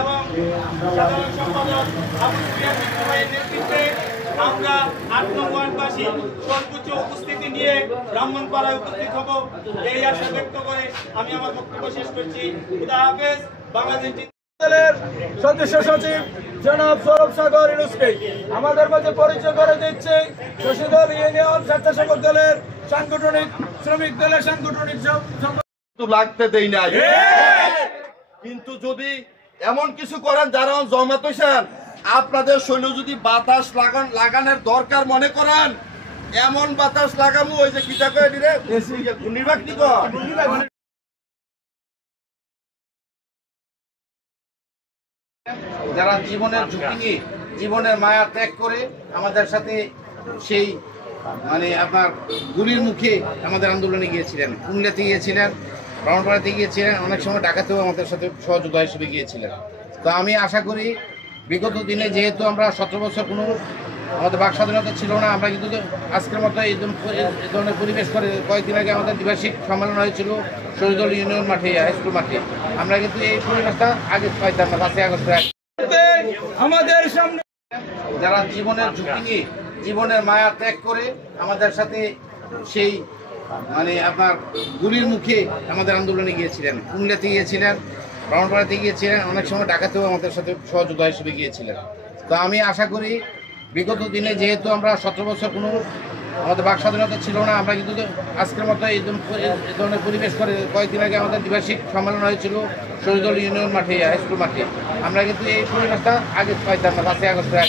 এবং সাধারণ সম্পাদক আবু সুফিয়ান মিন্টু ভাইয়ের নেতৃত্বে আমরা ৮ নং ওয়ার্ডবাসী সর্বোচ্চ উপস্থিতি নিয়ে ব্রাহ্মণপাড়ায় উপস্থিত হব এই আশা ব্যক্ত করে আমি আমার বক্তব্য শেষ করছি। খুদা হাফেজ। বাংলাদেশ সদস্য সচিব জনাব সৌরভ সাগর ইউনুসকে আমাদের মাঝে পরিচয় করে দিচ্ছে শশীদল ইউনিয়ন স্বেচ্ছাসেবক দলের সাংগঠনিক শ্রমিক দলের সাংগঠনিক লাগতে দেই নাই, কিন্তু যদি এমন কিছু করেন যারা জমাত হইছেন, আপনাদের শৈল যদি বাতাস লাগানোর দরকার মনে করেন, এমন বাতাস লাগাবো ওই যে কি থাকে যারা জীবনের ঝুঁকি নিয়ে জীবনের মায়া ত্যাগ করে আমাদের সাথে সেই আপনার গুলির মুখে আমাদের আন্দোলনে গিয়েছিলেন, কুমিল্লাতে গিয়েছিলেন, ব্রাহ্মণপাড়াতে গিয়েছিলেন, অনেক সময় ঢাকাতেও আমাদের সাথে সহযোদ্ধা হিসেবে গিয়েছিলেন। তো আমি আশা করি বিগত দিনে যেহেতু আমরা 17 বছর কোনো আমাদের বাক স্বাধীনতা ছিল না, আমরা কিন্তু আজকের মতো এই ধরনের পরিবেশ করে কয়েকদিন আগে আমাদের দ্বিবার্ষিক সম্মেলন হয়েছিল শহীদুল ইউনিয়ন মাঠে, হাইস্কুল মাঠে। আমরা কিন্তু এই পরিবেশটা আগে পাইতাম না। 5 আগস্টে আমাদের সামনে যারা জীবনের ঝুঁকি নিয়ে জীবনের মায়া ত্যাগ করে আমাদের সাথে সেই আপনার গুলির মুখে আমাদের আন্দোলনে গিয়েছিলেন, কুমিল্লাতে গিয়েছিলেন, ব্রাহ্মণপাড়াতে গিয়েছিলেন, অনেক সময় ঢাকাতেও আমাদের সাথে সহযোদ্ধা হিসেবে গিয়েছিলেন। তো আমি আশা করি বিগত দিনে যেহেতু আমরা 17 বছর কোনো আমাদের বাক স্বাধীনতা ছিল না, আমরা কিন্তু আজকের মতো এই ধরনের পরিবেশ করে কয়েকদিন আগে আমাদের দ্বিবার্ষিক সম্মেলন হয়েছিল শহীদুল ইউনিয়ন মাঠে, হাইস্কুল মাঠে। আমরা কিন্তু এই পরিবেশটা আগে পাইতাম না। 5 আগস্টে